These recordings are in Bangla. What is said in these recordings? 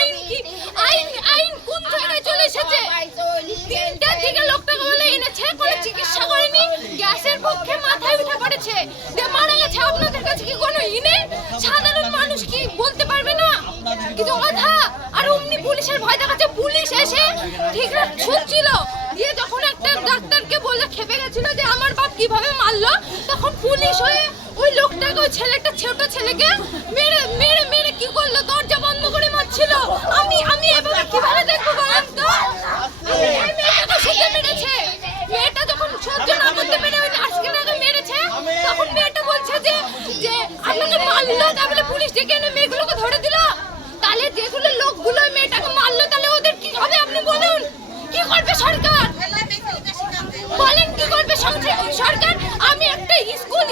আইন কি? বলে এনেছে, কোনো চিকিৎসা করেনি। গ্যাসের পক্ষে মাথায় উঠে পড়েছে। মারা গেছে কাছে কি কোনো ই নেই? সাধারণ মানুষ কি বলতে পারবে না? কিন্তু কথা আর অমনি পুলিশের ভয় দেখাচ্ছে, পুলিশ শুনছিল? দিয়ে যখন একটা ডাক্তারকে বলে খেপে গেছিল যে আমার বাপ কীভাবে মারলো, তখন পুলিশ হয়ে ওই লোকটাকে, ওই ছেলেটা, ছোট ছেলেকে মেরে মেরে মেরে কি করল? দরজা বন্ধ করে মারছিল। আমি আমি এভাবে কীভাবে দেখব বলেন তো? মেরেছে মেয়েটা যখন সহ্য না করতে পেরে ওই মেরেছে, তখন মেয়েটা বলছে যে যে আপনাকে পুলিশ ডেকে এনে মেয়েগুলোকে ধরে দিল। তাহলে যেগুলো লোকগুলো মেয়েটাকে মারলো তাহলে ওদের কি হবে আপনি বলুন কি করবে সরকার বলেন কি করবে সংসার- সরকার আমি একটা স্কুল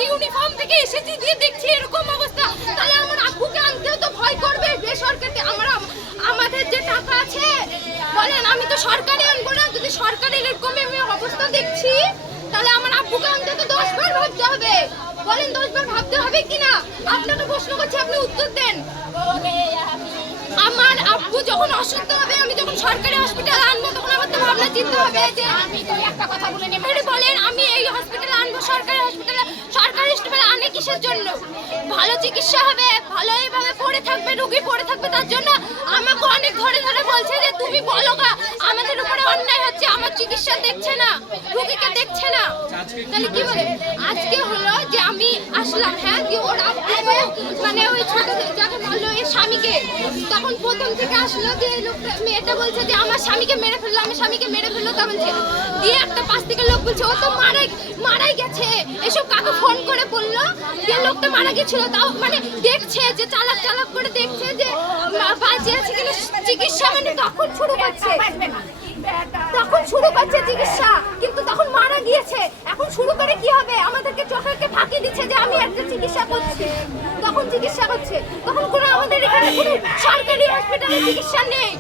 থেকে দিয়ে দেখছি এরকম অবস্থা। তাহলে আমার আব্বুকে আনতেও তো ভয় করবে বেসরকারি আমরা আমাদের যে টাকা আছে। বলেন আমি তো সরকারি আনব না। যদি সরকারের এরকম আমি অবস্থা দেখছি তাহলে আমার আব্বুকে আনতে তো দশ বার ভাবতে হবে। বলেন দশ বার ভাবতে হবে কিনা আপনাকে প্রশ্ন করছি আপনি উত্তর দেন। আমার আব্বু যখন অসুস্থ হবে আমি যখন সরকারি হসপিটালে আনব তখন আমার তো ভাবনা চিন্তা হবে যে আমি তো একটা কথা বলে নেব। বলেন আমি এই হসপিটালে আনব সরকারি হসপিটালে হসপিটালে কিসের জন্য। ভালো চিকিৎসা হবে, ভালো এইভাবে পড়ে থাকবে, রোগী পড়ে থাকবে, তার জন্য আমাকে অনেক ধরে ধরে বলছে যে, তুমি বলো গা, আমাদের উপরে অন্যায় হচ্ছে, আমার চিকিৎসা দেখছে না, রোগীকে দেখছে না। তাহলে কি বলে? আজকে হলো যে আমি আসলাম হ্যাঁ যে ওর মানে ওই ছোট যাকে মারলো এর স্বামীকে, তখন প্রথম থেকে আসলো যে এই লোকটা, মেয়েটা বলছে যে, আমার স্বামীকে মেরে ফেলল, আমার স্বামীকে মেরে ফেলল। তা বলছে দিয়ে একটা পাশ থেকে লোক বলছে, ও তো মারাই মারাই গেছে। এসব কাকে ফোন করে বলল? দিয়ে লোকটা মারা গেছিল, তাও মানে দেখছে যে, চালাক চালাক করে দেখছে যে বাঁচে আছে কিনা। চিকিৎসা মানে তখন শুরু করছে। তখন শুরু করছে চিকিৎসা, কিন্তু তখন মারা গিয়েছে। এখন শুরু করে কি হবে? আমাদেরকে চোখেরকে ফাঁকি দিচ্ছে যে আমি একটা চিকিৎসা করছি। তখন চিকিৎসা করছে তখন কোনো আমাদের এখানে কোনো সরকারি হসপিটালে চিকিৎসা নেই।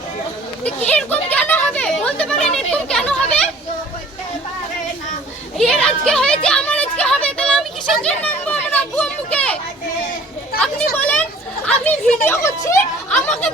এরকম কেন হবে? বলতে পারেন এরকম কেন হবে? এর আজকে হয়েছে আমার আজকে হবে তাহলে আমি কিসের জন্য আনব আমার আব্বু আম্মুকে আপনি বলেন আমি আমাকে